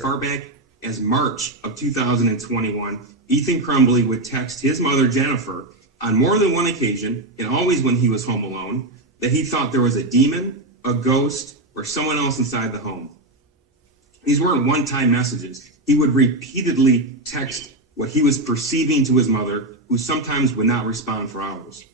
far back as March of 2021, Ethan Crumbley would text his mother, Jennifer, on more than one occasion, and always when he was home alone, that he thought there was a demon, a ghost, or someone else inside the home. These weren't one-time messages. He would repeatedly text what he was perceiving to his mother, who sometimes would not respond for hours.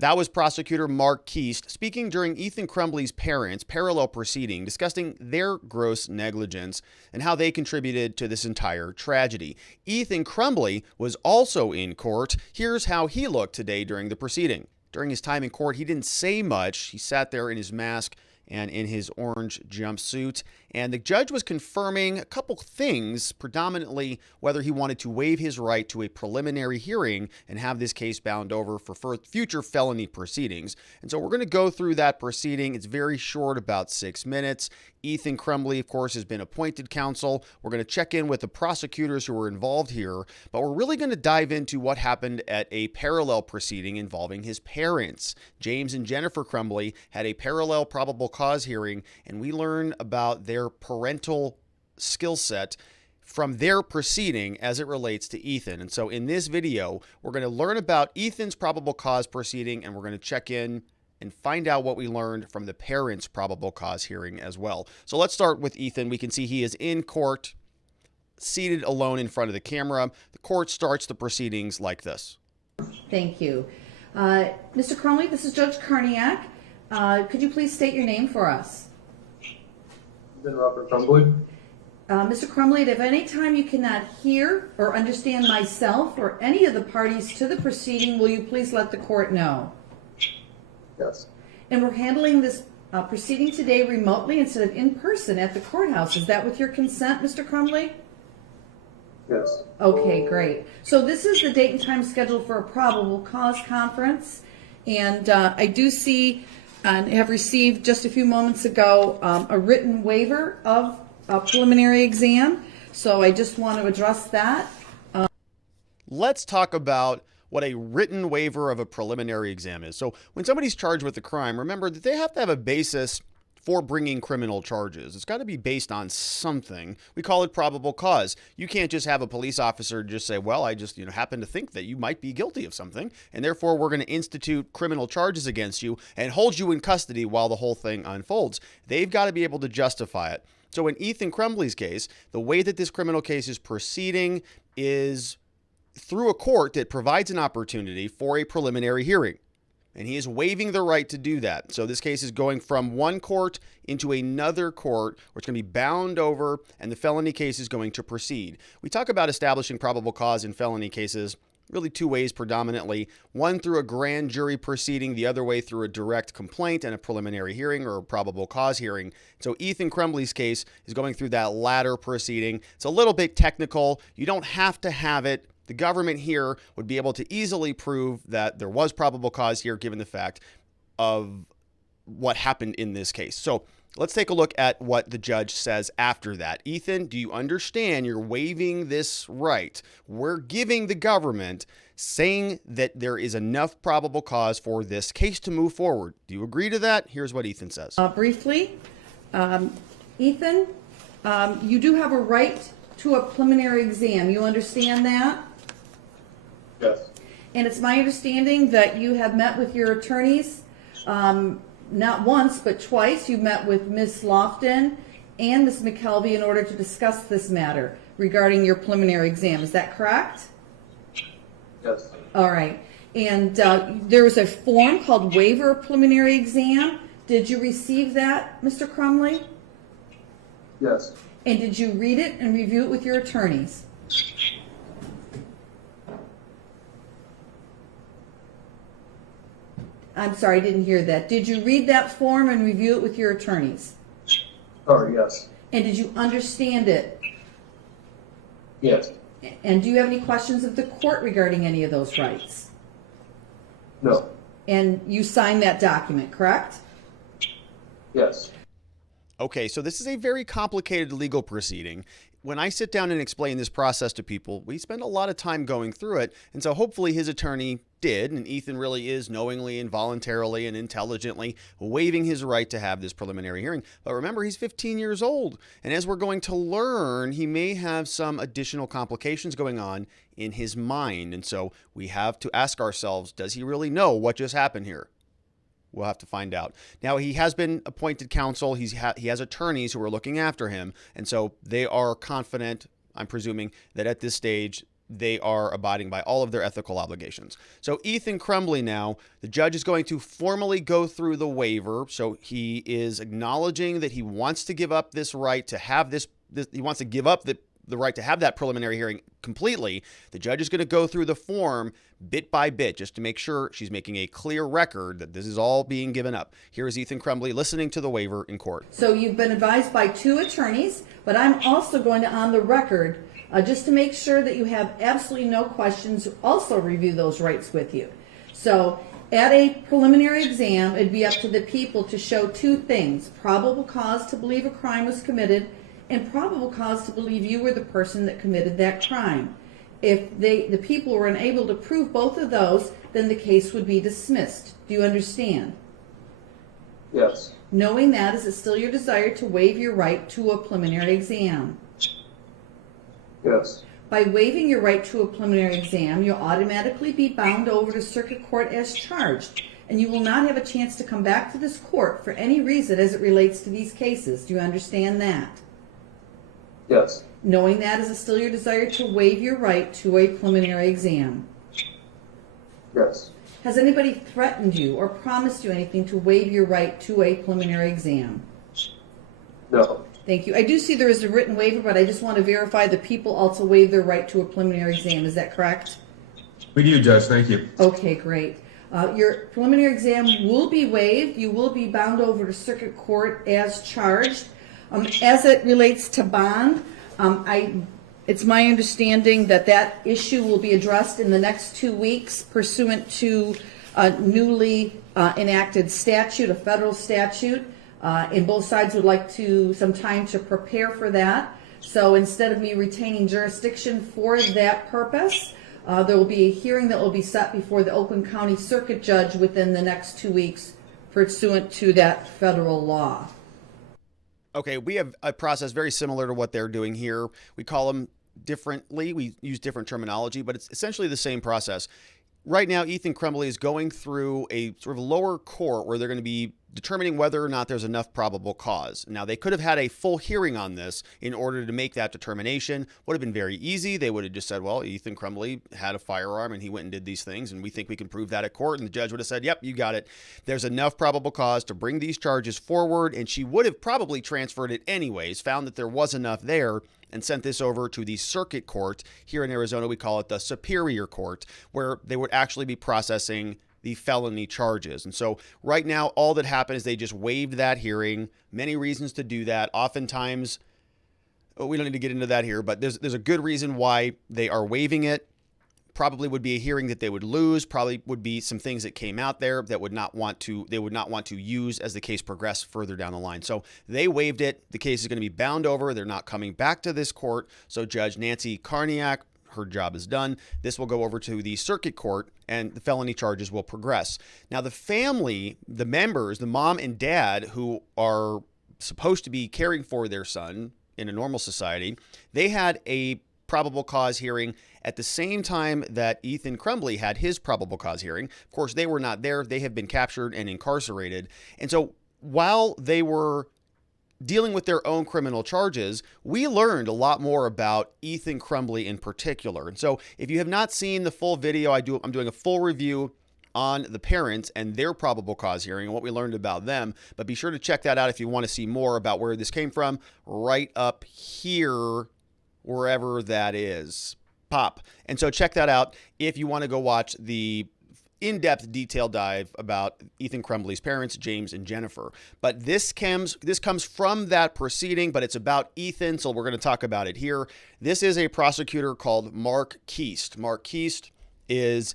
That was Prosecutor Mark Keast speaking during Ethan Crumbley's parents' parallel proceeding, discussing their gross negligence and how they contributed to this entire tragedy. Ethan Crumbley was also in court. Here's how he looked today during the proceeding. During his time in court, he didn't say much. He sat there in his mask and in his orange jumpsuit. And the judge was confirming a couple things, predominantly whether he wanted to waive his right to a preliminary hearing and have this case bound over for future felony proceedings. And so we're going to go through that proceeding. It's very short, about 6 minutes. Ethan Crumbley, of course, has been appointed counsel. We're going to check in with the prosecutors who were involved here, but we're really going to dive into what happened at a parallel proceeding involving his parents. James and Jennifer Crumbley had a parallel probable cause hearing, and we learn about their parental skill set from their proceeding as it relates to Ethan. And so in this video, we're going to learn about Ethan's probable cause proceeding, and we're going to check in and find out what we learned from the parents' probable cause hearing as well. So let's start with Ethan. We can see he is in court, seated alone in front of the camera. The court starts the proceedings like this. Thank you. Mr. Crumbley, this is Judge Karniak. Could you please state your name for us? Robert Gouveia. Mr. Crumbley, if any time you cannot hear or understand myself or any of the parties to the proceeding, will you please let the court know? Yes. And we're handling this proceeding today remotely instead of in person at the courthouse. Is that with your consent, Mr. Crumbley? Yes. Okay, great. So this is the date and time scheduled for a probable cause conference. And I do see and have received just a few moments ago a written waiver of a preliminary exam. So I just want to address that. Let's talk about what a written waiver of a preliminary exam is. So when somebody's charged with a crime, remember that they have to have a basis for bringing criminal charges. It's got to be based on something. We call it probable cause. You can't just have a police officer just say, well, I just happen to think that you might be guilty of something, and therefore we're going to institute criminal charges against you and hold you in custody while the whole thing unfolds. They've got to be able to justify it. So in Ethan Crumbley's case, the way that this criminal case is proceeding is through a court that provides an opportunity for a preliminary hearing. And he is waiving the right to do that. So this case is going from one court into another court, where it's going to be bound over, and the felony case is going to proceed. We talk about establishing probable cause in felony cases really two ways predominantly. One through a grand jury proceeding, the other way through a direct complaint and a preliminary hearing or a probable cause hearing. So Ethan Crumbley's case is going through that latter proceeding. It's a little bit technical. You don't have to have it. The government here would be able to easily prove that there was probable cause here, given the fact of what happened in this case. So let's take a look at what the judge says after that. Ethan, do you understand you're waiving this right? We're giving the government, saying that there is enough probable cause for this case to move forward. Do you agree to that? Here's what Ethan says. Briefly, Ethan, you do have a right to a preliminary exam. You understand that? Yes. And it's my understanding that you have met with your attorneys, not once, but twice. You met with Ms. Lofton and Ms. McKelvey in order to discuss this matter regarding your preliminary exam. Is that correct? Yes. All right. And there was a form called waiver of preliminary exam. Did you receive that, Mr. Crumbley? Yes. And did you read it and review it with your attorneys? I'm sorry, I didn't hear that. Did you read that form and review it with your attorneys? Yes. And did you understand it? Yes. And do you have any questions of the court regarding any of those rights? No. And you signed that document, correct? Yes. Okay, so this is a very complicated legal proceeding. When I sit down and explain this process to people, we spend a lot of time going through it. And so hopefully his attorney did, and Ethan really is knowingly and voluntarily and intelligently waiving his right to have this preliminary hearing. But remember, he's 15 years old, and as we're going to learn, he may have some additional complications going on in his mind. And so we have to ask ourselves, does he really know what just happened here? We'll have to find out. Now, he has been appointed counsel. He has attorneys who are looking after him, and so they are confident, I'm presuming, that at this stage they are abiding by all of their ethical obligations. So Ethan Crumbley now, the judge is going to formally go through the waiver. So he is acknowledging that he wants to give up this right to have this he wants to give up the right to have that preliminary hearing completely. The judge is going to go through the form bit by bit just to make sure she's making a clear record that this is all being given up. Here is Ethan Crumbley listening to the waiver in court. So you've been advised by 2 attorneys, but I'm also going to, on the record, just to make sure that you have absolutely no questions, also review those rights with you. So at a preliminary exam, it'd be up to the people to show 2 things: probable cause to believe a crime was committed and probable cause to believe you were the person that committed that crime. If the people were unable to prove both of those, then the case would be dismissed. Do you understand? Yes. Knowing that, is it still your desire to waive your right to a preliminary exam? Yes. By waiving your right to a preliminary exam, you'll automatically be bound over to circuit court as charged, and you will not have a chance to come back to this court for any reason as it relates to these cases. Do you understand that? Yes. Knowing that, is it still your desire to waive your right to a preliminary exam? Yes. Has anybody threatened you or promised you anything to waive your right to a preliminary exam? No. Thank you. I do see there is a written waiver, but I just want to verify the people also waive their right to a preliminary exam. Is that correct? We do, Judge. Thank you. Okay, great. Your preliminary exam will be waived. You will be bound over to circuit court as charged. As it relates to bond, it's my understanding that that issue will be addressed in the next 2 weeks pursuant to a newly enacted statute, a federal statute. And both sides would like some time to prepare for that. So instead of me retaining jurisdiction for that purpose, there will be a hearing that will be set before the Oakland County Circuit Judge within the next 2 weeks pursuant to that federal law. Okay, we have a process very similar to what they're doing here. We call them differently. We use different terminology, but it's essentially the same process. Right now, Ethan Crumbley is going through a sort of lower court where they're going to be determining whether or not there's enough probable cause. Now, they could have had a full hearing on this in order to make that determination. Would have been very easy. They would have just said, well, Ethan Crumbley had a firearm and he went and did these things, and we think we can prove that at court. And the judge would have said, yep, you got it. There's enough probable cause to bring these charges forward, and she would have probably transferred it anyways, found that there was enough there, and sent this over to the circuit court. Here in Arizona, we call it the Superior Court, where they would actually be processing the felony charges. And so right now, all that happened is they just waived that hearing. Many reasons to do that. Oftentimes, we don't need to get into that here, but there's a good reason why they are waiving it. Probably would be a hearing that they would lose. Probably would be some things that came out there that they would not want to use as the case progressed further down the line. So they waived it. The case is going to be bound over. They're not coming back to this court. So Judge Nancy Karniak, her job is done. This will go over to the circuit court, and the felony charges will progress. Now, the family, the members, the mom and dad who are supposed to be caring for their son in a normal society, they had a probable cause hearing at the same time that Ethan Crumbley had his probable cause hearing. Of course, they were not there. They have been captured and incarcerated. And so while they were dealing with their own criminal charges, we learned a lot more about Ethan Crumbley in particular. And so if you have not seen the full video, I'm doing a full review on the parents and their probable cause hearing and what we learned about them. But be sure to check that out if you want to see more about where this came from, right up here, wherever that is. Pop. And so check that out if you want to go watch the in-depth detailed dive about Ethan Crumbley's parents, James and Jennifer. But this comes from that proceeding, but it's about Ethan, so we're going to talk about it here. This is a prosecutor called Mark Keast. Mark Keast is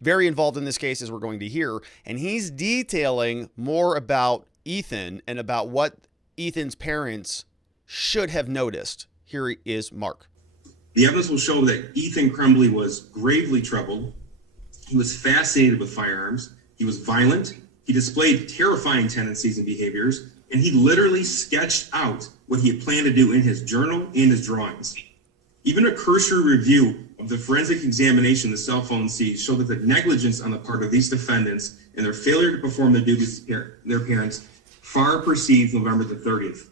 very involved in this case, as we're going to hear, and he's detailing more about Ethan and about what Ethan's parents should have noticed. Here is Mark. The evidence will show that Ethan Crumbley was gravely troubled. He was fascinated with firearms. He was violent. He displayed terrifying tendencies and behaviors, and he literally sketched out what he had planned to do in his journal and his drawings. Even a cursory review of the forensic examination the cell phone seized showed that the negligence on the part of these defendants and their failure to perform their duties to their parents far perceived November the 30th.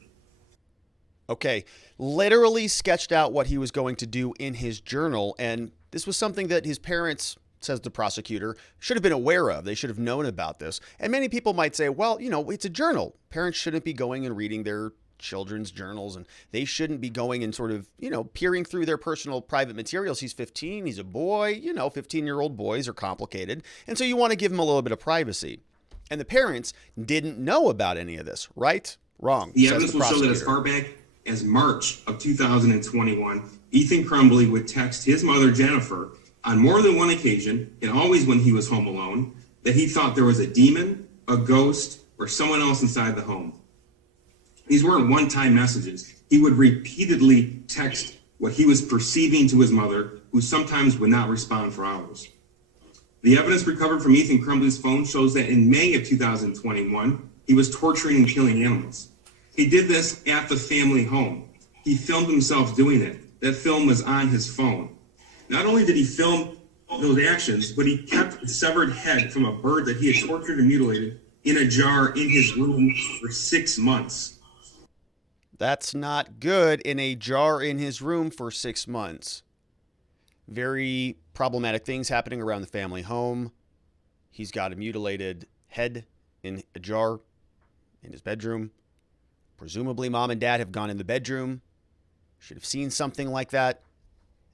Okay, literally sketched out what he was going to do in his journal, and this was something that his parents, says the prosecutor, should have been aware of. They should have known about this. And many people might say, well, it's a journal. Parents shouldn't be going and reading their children's journals, and they shouldn't be going and sort of, peering through their personal private materials. He's 15, he's a boy, 15-year-old boys are complicated. And so you want to give him a little bit of privacy. And the parents didn't know about any of this, right? Wrong. The evidence will show that as far back as March of 2021, Ethan Crumbley would text his mother, Jennifer, on more than one occasion, and always when he was home alone, that he thought there was a demon, a ghost, or someone else inside the home. These weren't one-time messages. He would repeatedly text what he was perceiving to his mother, who sometimes would not respond for hours. The evidence recovered from Ethan Crumbley's phone shows that in May of 2021, he was torturing and killing animals. He did this at the family home. He filmed himself doing it. That film was on his phone. Not only did he film those actions, but he kept the severed head from a bird that he had tortured and mutilated in a jar in his room for 6 months. That's not good. In a jar in his room for 6 months. Very problematic things happening around the family home. He's got a mutilated head in a jar in his bedroom. Presumably, mom and dad have gone in the bedroom, should have seen something like that,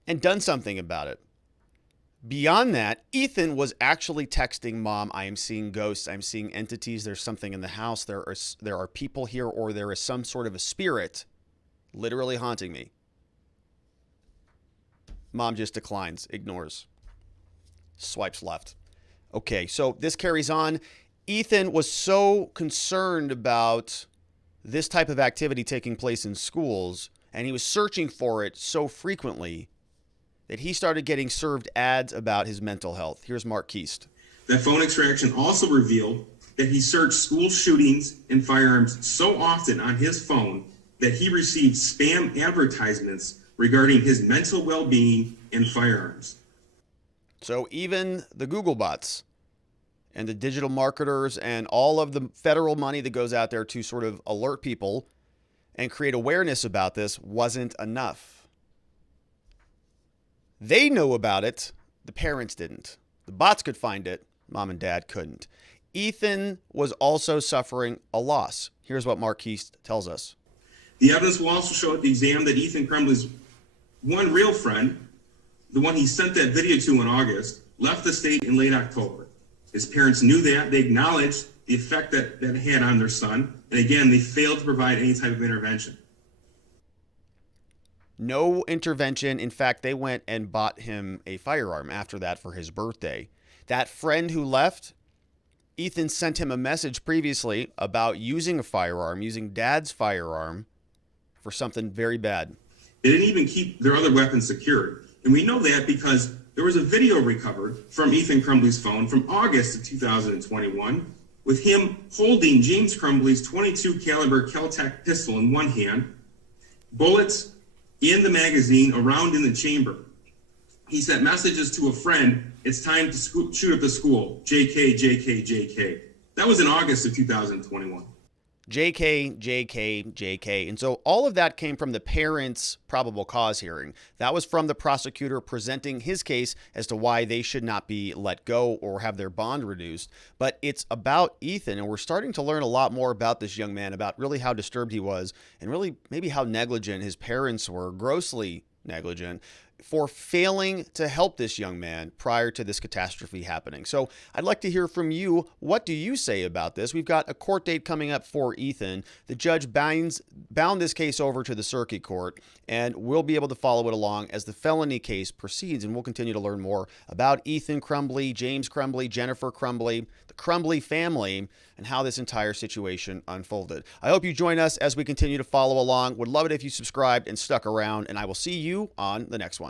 and done something about it. Beyond that, Ethan was actually texting mom, I am seeing ghosts, I'm seeing entities, there's something in the house, there are people here, or there is some sort of a spirit literally haunting me. Mom just declines, ignores, swipes left. Okay, so this carries on. Ethan was so concerned about this type of activity taking place in schools, and he was searching for it so frequently that he started getting served ads about his mental health. Here's Mark Keast. That phone extraction also revealed that he searched school shootings and firearms so often on his phone that he received spam advertisements regarding his mental well-being and firearms. So even the Google bots and the digital marketers and all of the federal money that goes out there to sort of alert people and create awareness about this wasn't enough. They know about it. The parents didn't. The bots could find it. Mom and dad couldn't. Ethan was also suffering a loss. Here's what Mark Keast tells us. The evidence will also show at the exam that Ethan Crumbley's one real friend, the one he sent that video to in August, left the state in late October. His parents knew that. They acknowledged the effect that it had on their son. And again, they failed to provide any type of intervention. No intervention. In fact, they went and bought him a firearm after that for his birthday. That friend who left, Ethan sent him a message previously about using a firearm, using dad's firearm for something very bad. They didn't even keep their other weapons secured. And we know that because there was a video recovered from Ethan Crumbley's phone from August of 2021 with him holding James Crumbley's .22 caliber Kel-Tec pistol in one hand, bullets in the magazine around in the chamber. He sent messages to a friend, it's time to shoot up the school, JK, JK, JK. That was in August of 2021. JK, JK, JK. And so all of that came from the parents' probable cause hearing. That was from the prosecutor presenting his case as to why they should not be let go or have their bond reduced. But it's about Ethan, and we're starting to learn a lot more about this young man, about really how disturbed he was, and really maybe how negligent his parents were, grossly negligent, for failing to help this young man prior to this catastrophe happening. So I'd like to hear from you. What do you say about this? We've got a court date coming up for Ethan. The judge bound this case over to the circuit court, and we'll be able to follow it along as the felony case proceeds, and we'll continue to learn more about Ethan Crumbley, James Crumbley, Jennifer Crumbley, the Crumbley family, and how this entire situation unfolded. I hope you join us as we continue to follow along. Would love it if you subscribed and stuck around, and I will see you on the next one.